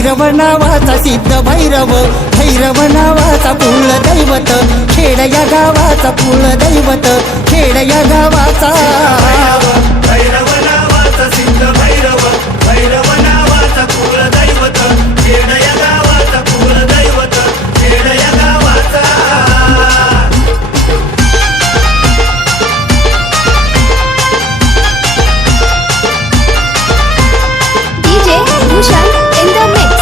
भैरव नावाचा सिद्ध भैरव, भैरव नावाचा कुल दैवत, खेड या गावाचा कुल दैवत, खेड या गावाचा भैरव नावाचा सिद्ध भैरव, भैरव नावाचा कुल दैवत, खेड या गावाचा कुल दैवत, खेड या गावाचा DJ Bhushan in the mix.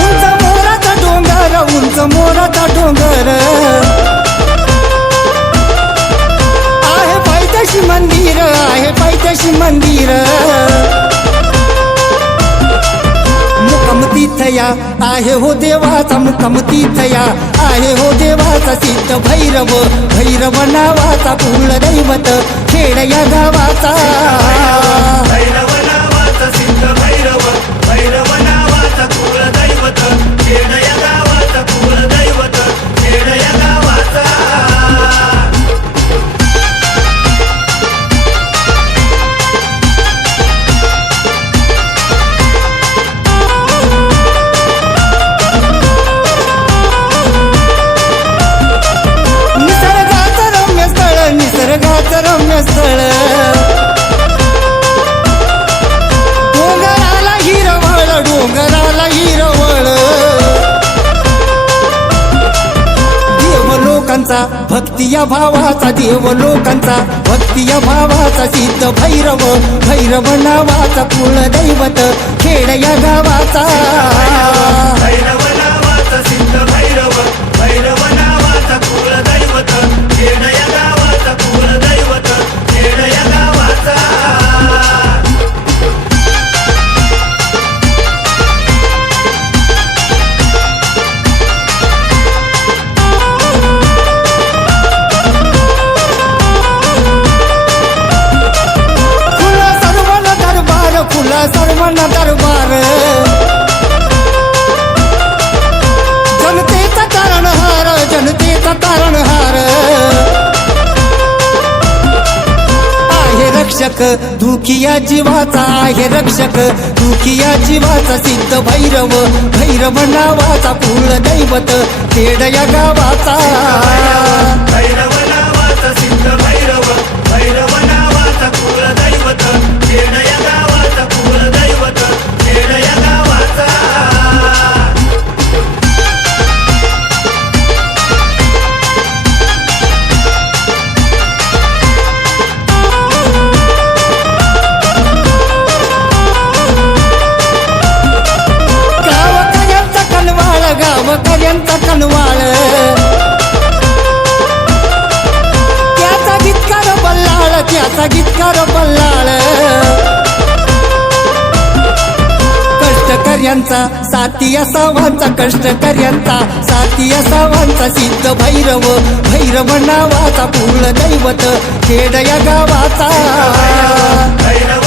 उंच मोराचा डोंगर, उंच मोराचा डोंगर आहे पैतशी मंदिर, आहे पैतशी मंदिर मुक्काम तिथया आहे हो देवाचा, मुक्काम तिथया आहे हो देवाचा सिद्ध भैरव, भैरव नावाचा कुल दैवत, खेड या गावाचा भैरव नावाचा सिद्ध भैरव, भैरव नावाचा कुल दैवत, खेड या गावाचा कुल दैवत, खेड या गावाचा निसर्गाचं रम्य स्थळ, निसर्गाचं रम्य स्थळ डोंगराला हिरवळ, डोंगराला हिरवळ देव लोकांचा भक्ती या भावाचा, देव लोकांचा भक्ती या भावाचा सिद्ध भैरव, भैरव नावाचा कुल दैवत, खेड या गावाचा भैरव नावाचा सिद्ध भैरव, भैरव नावाचा कुल दैवत, खेड या गावाचा कुल दैवत, खेड या गावाचा फुला सर्वांना दरबार, फुला सर्वांना दरबार जनतेचा तारणहार, जनतेचा तारणहार आहे रक्षक दुखिया जीवाचा, आहे रक्षक दुखिया जीवाचा सिद्ध भैरव, भैरव नावाचा कुल दैवत, खेड या गावाचा भैरव नावाचा सिद्ध भैरव, भैरव नावाचा कुल दैवत, खेड या गावाचा कुल दैवत, खेड या गावाचा गावकऱ्यांचा कनवाळ, गावकऱ्यांचा कनवाळ त्याचा गीतकार बल्लाळ, त्याचा गीतकार बल्लाळ कष्टकऱ्यांचा साथी असावांचा, कष्टकऱ्यांचा साथी असावांचा सिद्ध भैरव, भैरव नावाचा कुल दैवत, खेड या गावाचा भैरव